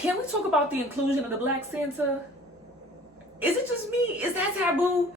Can we talk about the inclusion of the Black Santa? Is it just me? Is that taboo?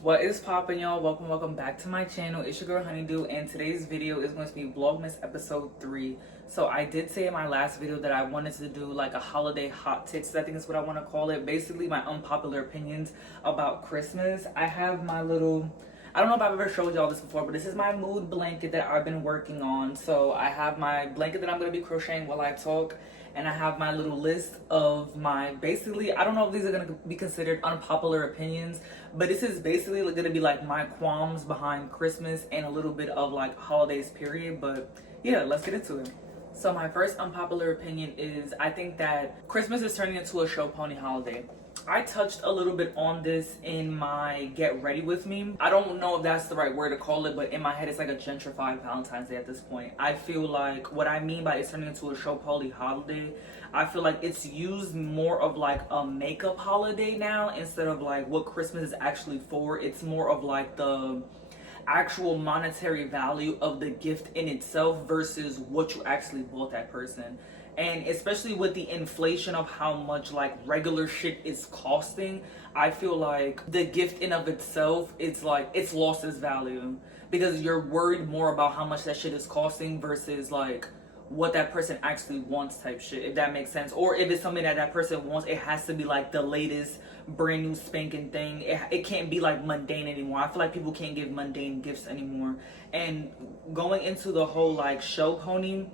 What is poppin', y'all? Welcome back to my channel. It's your girl Honeydew, and today's video is going to be Vlogmas episode 3. So I did say in my last video that I wanted to do like a holiday hot takes, I think is what I want to call it. Basically my unpopular opinions about Christmas. I have my little, I don't know if I've ever showed y'all this before, but this is my mood blanket that I've been working on. So I have my blanket that I'm going to be crocheting while I talk. And I have my little list of my, basically, I don't know if these are going to be considered unpopular opinions, but this is basically going to be like my qualms behind Christmas and a little bit of like holidays period. But yeah, let's get into it. So my first unpopular opinion is I think that Christmas is turning into a show pony holiday. I touched a little bit on this in my Get Ready With Me. I don't know if that's the right word to call it, but in my head it's like a gentrified Valentine's Day at this point. I feel like what I mean by it's turning into a show pony holiday, I feel like it's used more of like a makeup holiday now instead of like what Christmas is actually for. It's more of like the actual monetary value of the gift in itself versus what you actually bought that person. And especially with the inflation of how much like regular shit is costing, I feel like the gift in of itself, it's like it's lost its value because you're worried more about how much that shit is costing versus like what that person actually wants type shit, if that makes sense. Or if it's something that that person wants, it has to be like the latest brand new spanking thing. It can't be like mundane anymore. I feel like people can't give mundane gifts anymore. And going into the whole like show pony,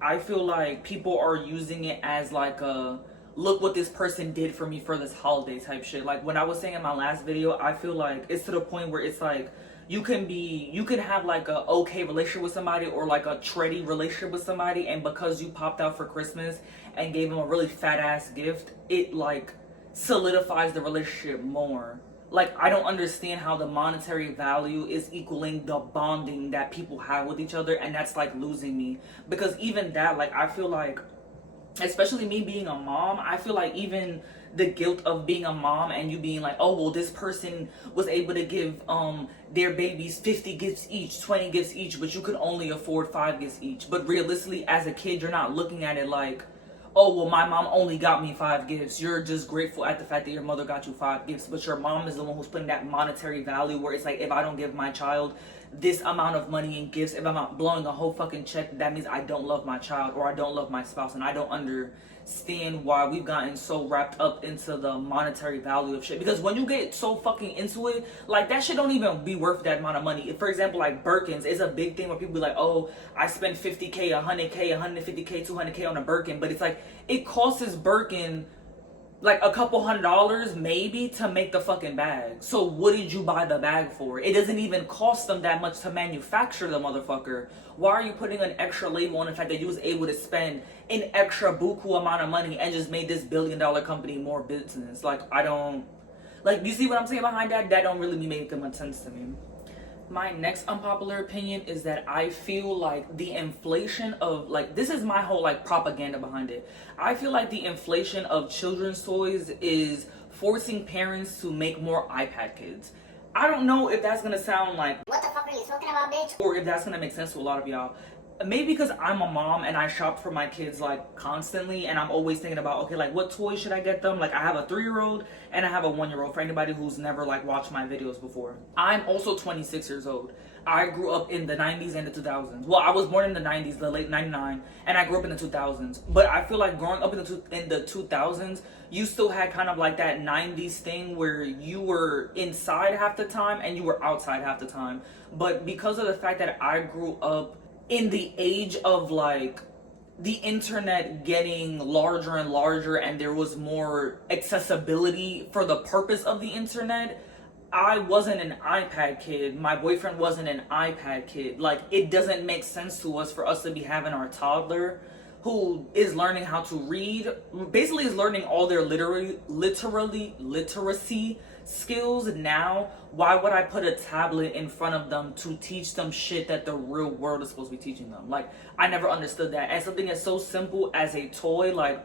I feel like people are using it as like a look what this person did for me for this holiday type shit. Like when I was saying in my last video, I feel like it's to the point where it's like you can have like a okay relationship with somebody or like a tready relationship with somebody, and because you popped out for Christmas and gave them a really fat ass gift, it like solidifies the relationship more. Like, I don't understand how the monetary value is equaling the bonding that people have with each other, and that's like losing me. Because even that, like, I feel like, especially me being a mom, I feel like even the guilt of being a mom and you being like, oh, well, this person was able to give their babies 50 gifts each, 20 gifts each, but you could only afford 5 gifts each. But realistically, as a kid, you're not looking at it like, oh, well, my mom only got me 5 gifts. You're just grateful at the fact that your mother got you 5 gifts, but your mom is the one who's putting that monetary value where it's like, if I don't give my child this amount of money in gifts, if I'm not blowing a whole fucking check, that means I don't love my child or I don't love my spouse. And I don't understand why we've gotten so wrapped up into the monetary value of shit. Because when you get so fucking into it, like that shit don't even be worth that amount of money. For example, like Birkins is a big thing where people be like, oh, I spent 50K, 100K, 150K, 200K on a Birkin. But it's like, it costs this Birkin like a couple $100 maybe to make the fucking bag. So what did you buy the bag for? It doesn't even cost them that much to manufacture the motherfucker. Why are you putting an extra label on the fact that you was able to spend an extra buku amount of money and just made this billion-dollar company more business? Like, I don't, like, you see what I'm saying behind that? That don't really be making much sense to me. My next unpopular opinion is that I feel like the inflation of, like, this is my whole, like, propaganda behind it. I feel like the inflation of children's toys is forcing parents to make more iPad kids. I don't know if that's gonna sound like, what the fuck are you talking about, bitch? Or if that's gonna make sense to a lot of y'all. Maybe because I'm a mom and I shop for my kids like constantly, and I'm always thinking about, okay, like what toys should I get them? Like I have a 3-year-old and I have a 1-year-old for anybody who's never like watched my videos before. I'm also 26 years old. I grew up in the 90s and the 2000s. Well, I was born in the 90s, the late 99, and I grew up in the 2000s. But I feel like growing up in the 2000s, you still had kind of like that 90s thing where you were inside half the time and you were outside half the time. But because of the fact that I grew up in the age of like the internet getting larger and larger and there was more accessibility for the purpose of the internet, I wasn't an iPad kid. My boyfriend wasn't an iPad kid. Like, it doesn't make sense to us for us to be having our toddler who is learning how to read, basically is learning all their literacy skills now. Why would I put a tablet in front of them to teach them shit that the real world is supposed to be teaching them? Like, I never understood that. And something as so simple as a toy, like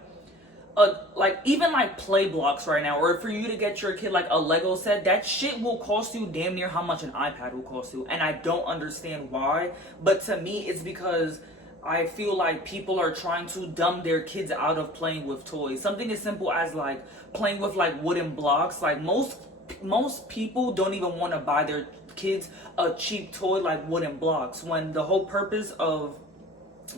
like even like play blocks right now, or for you to get your kid like a Lego set, that shit will cost you damn near how much an iPad will cost you. And I don't understand why, but to me it's because I feel like people are trying to dumb their kids out of playing with toys. Something as simple as like playing with like wooden blocks. Like most people don't even want to buy their kids a cheap toy like wooden blocks, when the whole purpose of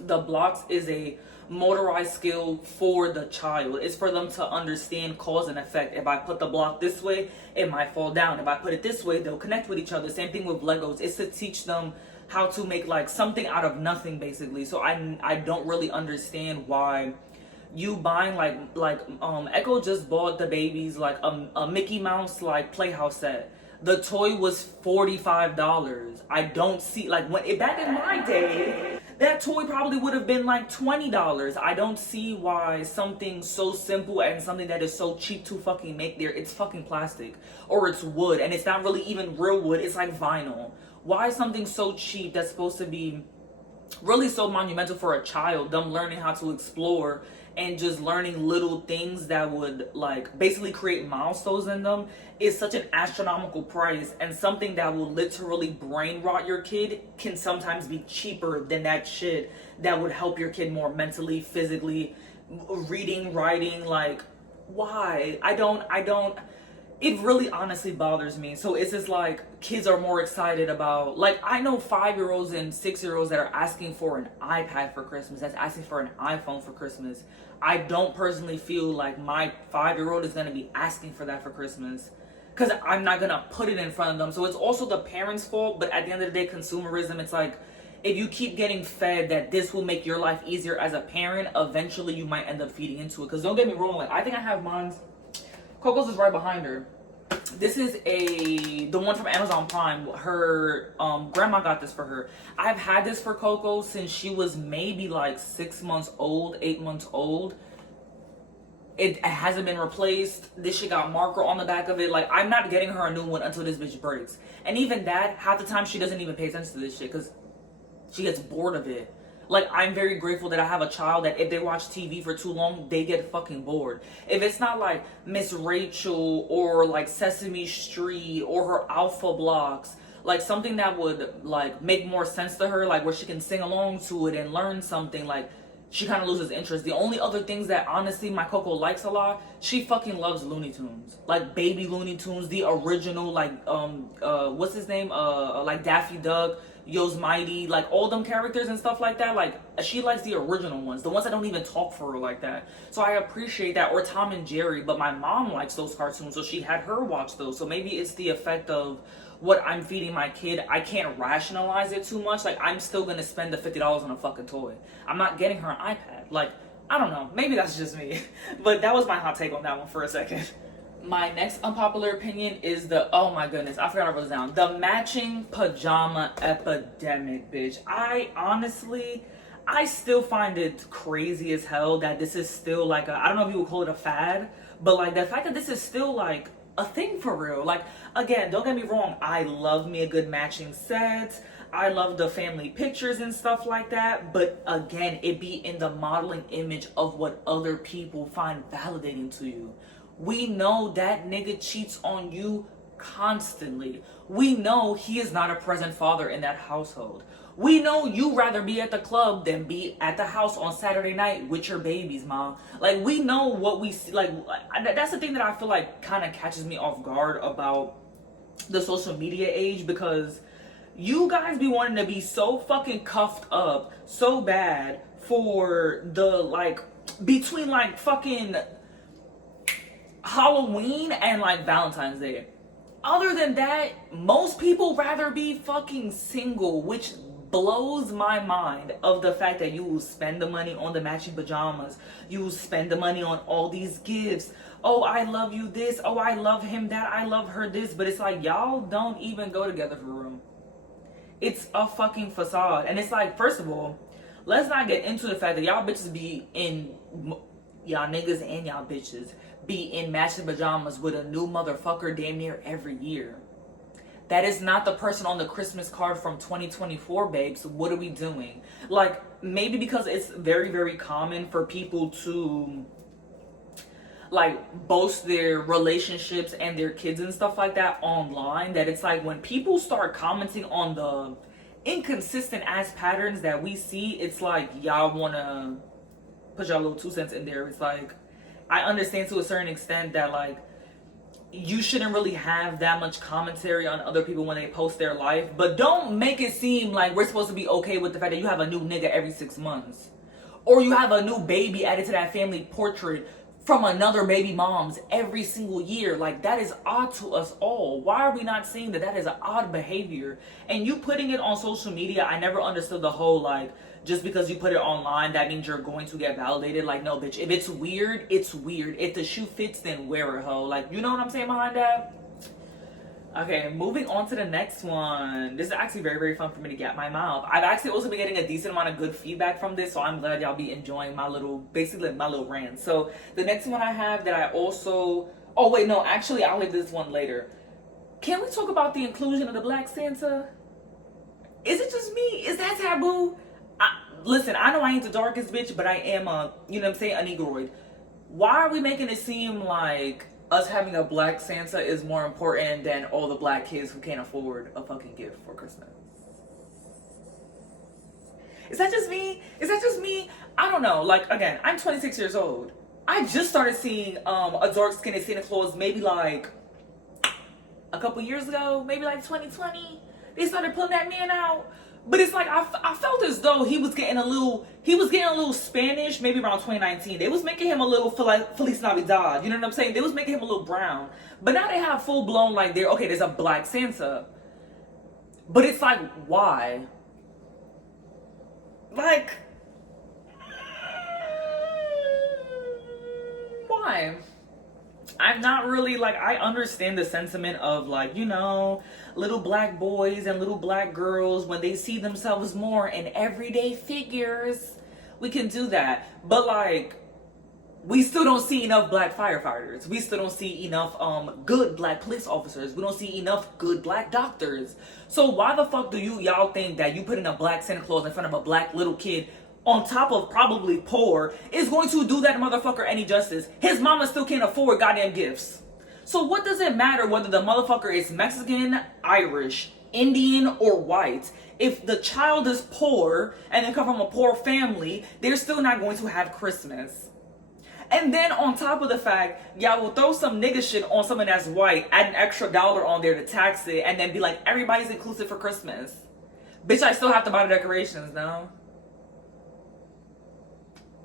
the blocks is a motorized skill for the child. It's for them to understand cause and effect. If I put the block this way, it might fall down. If I put it this way, they'll connect with each other. Same thing with Legos. It's to teach them how to make like something out of nothing, basically. So I don't really understand why you buying like Echo just bought the babies like a Mickey Mouse like playhouse set. The toy was $45. I don't see, like, when it back in my day, that toy probably would have been like $20. I don't see why something so simple and something that is so cheap to fucking make there, it's fucking plastic or it's wood, and it's not really even real wood, it's like vinyl. Why something so cheap that's supposed to be really so monumental for a child, them learning how to explore and just learning little things that would like basically create milestones in them, is such an astronomical price, and something that will literally brain rot your kid can sometimes be cheaper than that shit that would help your kid more mentally, physically, reading, writing. Like, why? I don't it really honestly bothers me. So it's just like kids are more excited about, like, I know 5-year-olds and 6-year-olds that are asking for an iPad for Christmas, that's asking for an iPhone for Christmas. I don't personally feel like my 5-year-old is going to be asking for that for Christmas, because I'm not going to put it in front of them. So it's also the parents' fault, but at the end of the day, consumerism, it's like, if you keep getting fed that this will make your life easier as a parent, eventually you might end up feeding into it. Because don't get me wrong, like, I think I have mine's, Coco's is right behind her. This is the one from Amazon Prime. Her grandma got this for her. I've had this for Coco since she was maybe like 6 months old, 8 months old. It hasn't been replaced. This shit got marker on the back of it. Like, I'm not getting her a new one until this bitch breaks. And even that, half the time she doesn't even pay attention to this shit because she gets bored of it. Like, I'm very grateful that I have a child that if they watch TV for too long, they get fucking bored. If it's not like Miss Rachel or like Sesame Street or her Alpha Blocks, like something that would like make more sense to her, like where she can sing along to it and learn something, like she kind of loses interest. The only other things that honestly my Coco likes a lot, she fucking loves Looney Tunes. Like baby Looney Tunes, the original, like what's his name? Like Daffy Duck, Yo's Mighty, like all them characters and stuff like that. Like, she likes the original ones, the ones that don't even talk for her like that. So I appreciate that. Or Tom and Jerry. But my mom likes those cartoons, so she had her watch those. So maybe it's the effect of what I'm feeding my kid. I can't rationalize it too much. Like, I'm still gonna spend the $50 on a fucking toy. I'm not getting her an iPad. Like, I don't know, maybe that's just me. But that was my hot take on that one for a second. My next unpopular opinion is oh my goodness, I forgot I wrote it down. The matching pajama epidemic, bitch. I still find it crazy as hell that this is still like I don't know if you would call it a fad, but like the fact that this is still like a thing for real. Like, again, don't get me wrong, I love me a good matching set. I love the family pictures and stuff like that. But again, it be in the modeling image of what other people find validating to you. We know that nigga cheats on you constantly. We know he is not a present father in that household. We know you rather be at the club than be at the house on Saturday night with your babies, mom. Like, we know what we see. Like, that's the thing that I feel like kind of catches me off guard about the social media age, because you guys be wanting to be so fucking cuffed up so bad for the, like, between like fucking Halloween and like Valentine's Day. Other than that, most people rather be fucking single, which blows my mind, of the fact that you will spend the money on the matching pajamas, you will spend the money on all these gifts. Oh, I love you this, oh, I love him that, I love her this. But it's like, y'all don't even go together for real. It's a fucking facade. And it's like, first of all, let's not get into the fact that y'all bitches be in, y'all niggas and y'all bitches be in matching pajamas with a new motherfucker damn near every year. That is not the person on the Christmas card from 2024, babes. What are we doing? Like, maybe because it's very, very common for people to like boast their relationships and their kids and stuff like that online, that it's like when people start commenting on the inconsistent ass patterns that we see, it's like y'all want to put y'all little 2 cents in there. It's like, I understand to a certain extent that like you shouldn't really have that much commentary on other people when they post their life, but don't make it seem like we're supposed to be okay with the fact that you have a new nigga every 6 months, or you have a new baby added to that family portrait from another baby mom's every single year. Like, that is odd to us all. Why are we not seeing that that is an odd behavior? And you putting it on social media, I never understood the whole like, just because you put it online, that means you're going to get validated. Like, no, bitch. If it's weird, it's weird. If the shoe fits, then wear it, ho. Like, you know what I'm saying behind that? Okay, moving on to the next one. This is actually very, very fun for me to get my mouth. I've actually also been getting a decent amount of good feedback from this, so I'm glad y'all be enjoying my little, basically my little rant. So the next one I have that I also, oh wait, no, actually I'll leave this one later. Can we talk about the inclusion of the Black Santa? Is it just me? Is that taboo? Listen, I know I ain't the darkest bitch, but I am a, you know what I'm saying, a negroid. Why are we making it seem like us having a Black Santa is more important than all the black kids who can't afford a fucking gift for Christmas? Is that just me? Is that just me? I don't know. Like, again, I'm 26 years old. I just started seeing a dark-skinned Santa Claus maybe like a couple years ago, maybe like 2020. They started pulling that man out. But it's like, I felt as though he was getting a little Spanish, maybe around 2019. They was making him a little Feliz Navidad. You know what I'm saying? They was making him a little brown. But now they have full blown, like, okay, there's a Black Santa. But it's like, why? Like, why? I'm not really, like, I understand the sentiment of, like, you know, little black boys and little black girls, when they see themselves more in everyday figures, we can do that. But, like, we still don't see enough black firefighters. We still don't see enough good black police officers. We don't see enough good black doctors. So why the fuck do y'all think that you putting a Black Santa Claus in front of a black little kid, on top of probably poor, is going to do that motherfucker any justice? His mama still can't afford goddamn gifts. So what does it matter whether the motherfucker is Mexican, Irish, Indian, or white? If the child is poor and they come from a poor family, they're still not going to have Christmas. And then on top of the fact, y'all will throw some nigga shit on someone that's white, add an extra dollar on there to tax it, and then be like, everybody's inclusive for Christmas. Bitch, I still have to buy the decorations, no?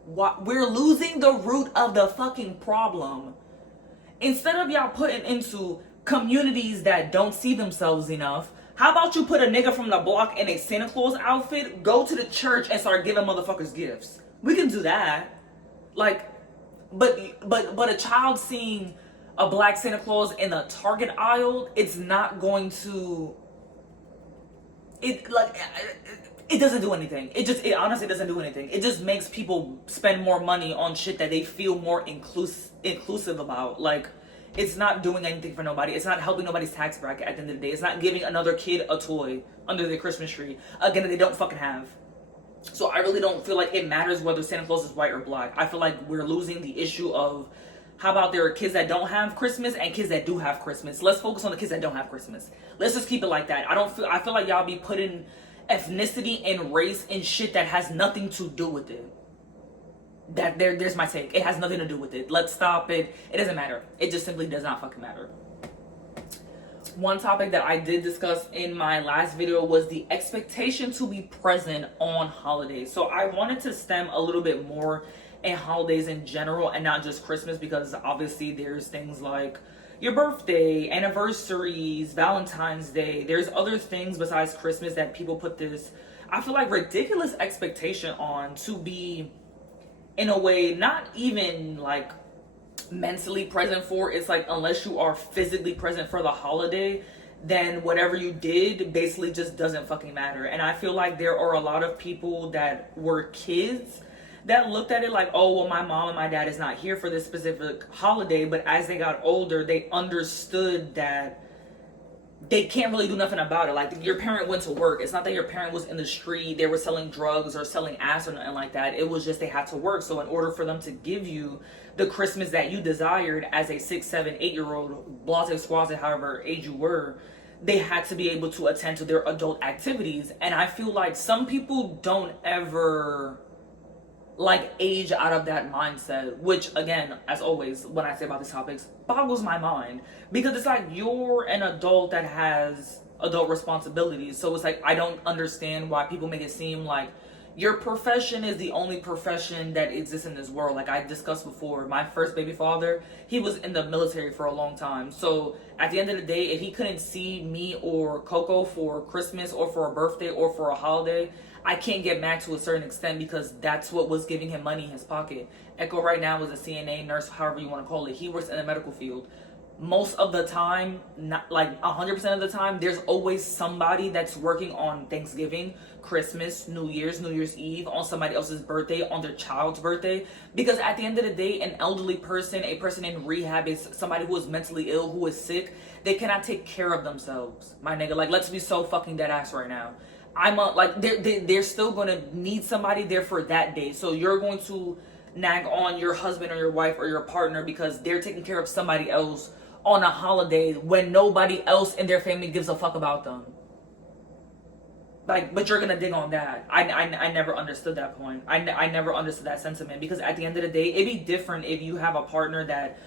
We're losing the root of the fucking problem. Instead of y'all putting into communities that don't see themselves enough, how about you put a nigga from the block in a Santa Claus outfit, go to the church and start giving motherfuckers gifts? We can do that. Like, but a child seeing a Black Santa Claus in the Target aisle, it's not going to, it doesn't do anything. It honestly doesn't do anything. It just makes people spend more money on shit that they feel more inclusive about. Like, it's not doing anything for nobody. It's not helping nobody's tax bracket at the end of the day. It's not giving another kid a toy under their Christmas tree. Again, that they don't fucking have. So I really don't feel like it matters whether Santa Claus is white or black. I feel like we're losing the issue of, how about there are kids that don't have Christmas and kids that do have Christmas? Let's focus on the kids that don't have Christmas. Let's just keep it like that. I feel like y'all be putting ethnicity and race and shit that has nothing to do with it. There's my take. It has nothing to do with it. Let's stop it. It doesn't matter. It just simply does not fucking matter. One topic that I did discuss in my last video was the expectation to be present on holidays. So I wanted to stem a little bit more in holidays in general and not just Christmas, because obviously there's things like your birthday, anniversaries, Valentine's Day. There's other things besides Christmas that people put this, I feel like, ridiculous expectation on, to be, in a way, not even like mentally present for. It's like, unless you are physically present for the holiday, then whatever you did basically just doesn't fucking matter. And I feel like there are a lot of people that were kids that looked at it like, oh, well, my mom and my dad is not here for this specific holiday. But as they got older, they understood that they can't really do nothing about it. Like, your parent went to work. It's not that your parent was in the street, they were selling drugs or selling ass or nothing like that. It was just they had to work. So in order for them to give you the Christmas that you desired as a 6, 7, 8-year-old, blase squaze, however age you were, they had to be able to attend to their adult activities. And I feel like some people don't ever like age out of that mindset, which again, as always, when I say about these topics, boggles my mind, because it's like, you're an adult that has adult responsibilities. So it's like, I don't understand why people make it seem like your profession is the only profession that exists in this world. Like I discussed before, my first baby father, he was in the military for a long time. So at the end of the day, if he couldn't see me or Coco for Christmas or for a birthday or for a holiday, I can't get mad to a certain extent, because that's what was giving him money in his pocket. Echo right now is a CNA nurse, however you want to call it. He works in the medical field. Most of the time, not like 100% of the time, there's always somebody that's working on Thanksgiving, Christmas, New Year's Eve, on somebody else's birthday, on their child's birthday. Because at the end of the day, an elderly person, a person in rehab, is somebody who is mentally ill, who is sick. They cannot take care of themselves, my nigga. Like, let's be so fucking dead ass right now. They're still gonna need somebody there for that day. So you're going to nag on your husband or your wife or your partner because they're taking care of somebody else on a holiday when nobody else in their family gives a fuck about them. Like, but you're gonna dig on that. I never understood that point. I never understood that sentiment, because at the end of the day, it'd be different if you have a partner that,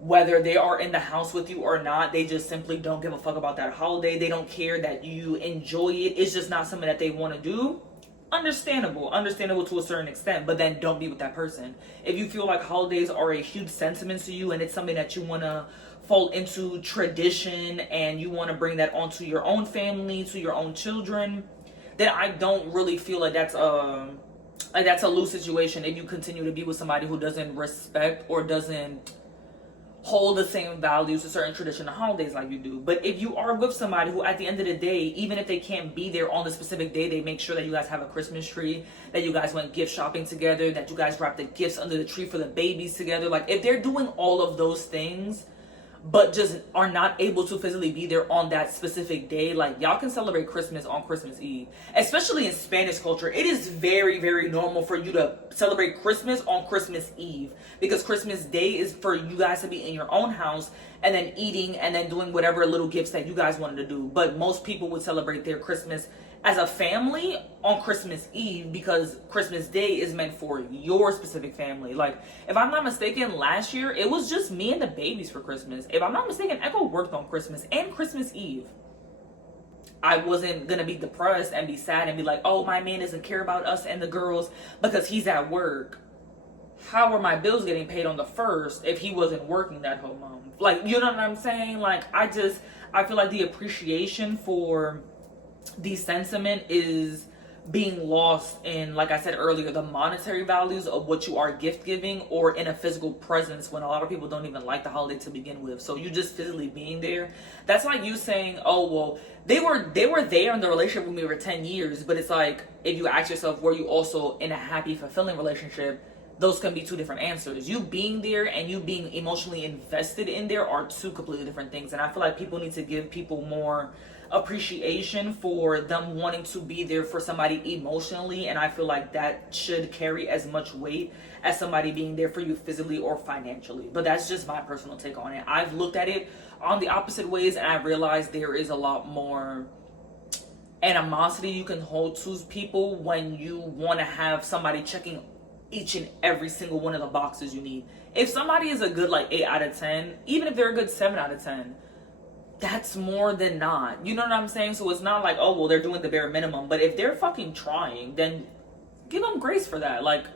whether they are in the house with you or not, they just simply don't give a fuck about that holiday. They don't care that you enjoy it. It's just not something that they want to do. Understandable to a certain extent, but then don't be with that person. If you feel like holidays are a huge sentiment to you and it's something that you want to fall into tradition and you want to bring that onto your own family, to your own children, then I don't really feel like that's a loose situation if you continue to be with somebody who doesn't respect or doesn't hold the same values to certain traditional holidays like you do. But if you are with somebody who, at the end of the day, even if they can't be there on the specific day, they make sure that you guys have a Christmas tree, that you guys went gift shopping together, that you guys wrap the gifts under the tree for the babies together. Like, if they're doing all of those things but just are not able to physically be there on that specific day, like, y'all can celebrate Christmas on Christmas Eve. Especially in Spanish culture, it is very, very normal for you to celebrate Christmas on Christmas Eve, because Christmas Day is for you guys to be in your own house and then eating and then doing whatever little gifts that you guys wanted to do. But most people would celebrate their Christmas as a family on Christmas Eve, because Christmas Day is meant for your specific family. Like, if I'm not mistaken, last year it was just me and the babies for Christmas. If I'm not mistaken, Echo worked on Christmas and Christmas Eve. I wasn't gonna be depressed and be sad and be like, oh, my man doesn't care about us and the girls because he's at work. How were my bills getting paid on the 1st if he wasn't working that whole month? Like, you know what I'm saying? Like, I feel like the appreciation for the sentiment is being lost in, like I said earlier, the monetary values of what you are gift giving, or in a physical presence, when a lot of people don't even like the holiday to begin with. So you just physically being there. That's like you saying, oh, well, they were there in the relationship when we were 10 years. But it's like, if you ask yourself, were you also in a happy, fulfilling relationship? Those can be two different answers. You being there and you being emotionally invested in there are two completely different things. And I feel like people need to give people more appreciation for them wanting to be there for somebody emotionally, and I feel like that should carry as much weight as somebody being there for you physically or financially. But that's just my personal take on it. I've looked at it on the opposite ways, and I've realized there is a lot more animosity you can hold to people when you want to have somebody checking each and every single one of the boxes you need. If somebody is a good like 8 out of 10, even if they're a good 7 out of 10, that's more than not. You know what I'm saying? So it's not like, oh, well, they're doing the bare minimum. But if they're fucking trying, then give them grace for that. Like,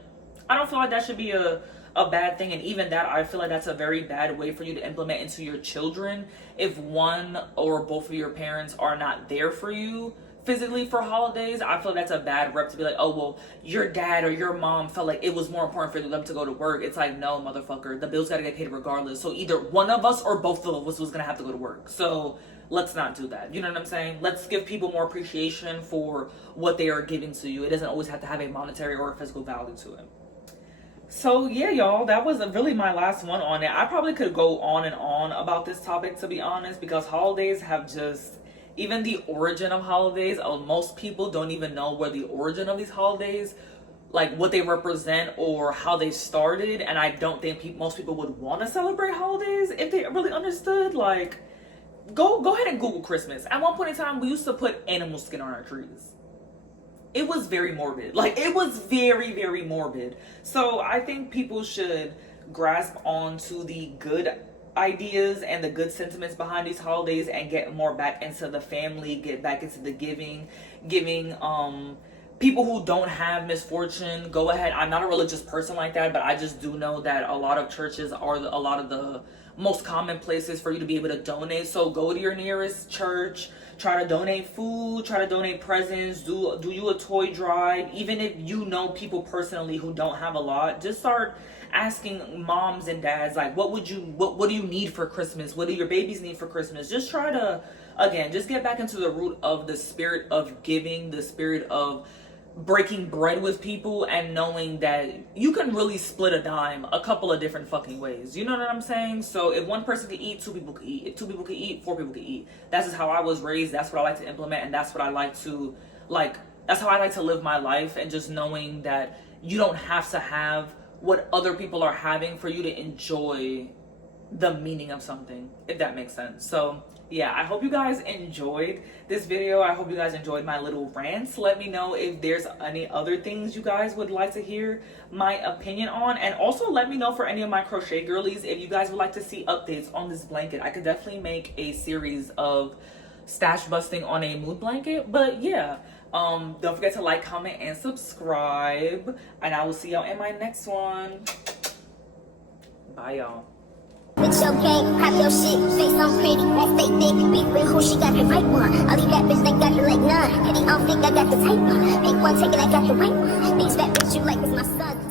I don't feel like that should be a bad thing. And even that, I feel like that's a very bad way for you to implement into your children. If one or both of your parents are not there for you physically for holidays, I feel that's a bad rep to be like, oh, well, your dad or your mom felt like it was more important for them to go to work. It's like, no, motherfucker, the bills gotta get paid regardless. So either one of us or both of us was gonna have to go to work. So let's not do that. You know what I'm saying? Let's give people more appreciation for what they are giving to you. It doesn't always have to have a monetary or a physical value to it. So yeah, y'all, that was really my last one on it. I probably could go on and on about this topic, to be honest, because holidays have just, even the origin of holidays, most people don't even know where the origin of these holidays, like what they represent or how they started. And I don't think most people would want to celebrate holidays if they really understood. Like, go ahead and Google Christmas. At one point in time, we used to put animal skin on our trees. It was very morbid. Like, it was very, very morbid. So I think people should grasp onto the good ideas and the good sentiments behind these holidays and get more back into the family, get back into the giving people who don't have misfortune. Go ahead. I'm not a religious person like that, but I just do know that a lot of churches are a lot of the most common places for you to be able to donate. So go to your nearest church, try to donate food, try to donate presents, do you a toy drive. Even if you know people personally who don't have a lot, just start asking moms and dads, like, what do you need for Christmas? What do your babies need for Christmas? Just try to, again, just get back into the root of the spirit of giving, the spirit of breaking bread with people, and knowing that you can really split a dime a couple of different fucking ways. You know what I'm saying? So if one person could eat, two people could eat. If two people could eat, four people could eat. That's just how I was raised. That's what I like to implement, and that's what I like to, like, that's how I like to live my life. And just knowing that you don't have to have what other people are having for you to enjoy the meaning of something, if that makes sense. So yeah, I hope you guys enjoyed this video. I hope you guys enjoyed my little rants. Let me know if there's any other things you guys would like to hear my opinion on. And also let me know for any of my crochet girlies if you guys would like to see updates on this blanket. I could definitely make a series of stash busting on a mood blanket. But yeah, don't forget to like, comment, and subscribe. And I will see y'all in my next one. Bye, y'all. With your gang, pop your shit, say something pretty, let's stay thick, beef with who she got the right one. All these bad bitches, they got the like none, and they all think I got the type one. Pick one, take it, I got the right one. These bad bitches, you like is my son.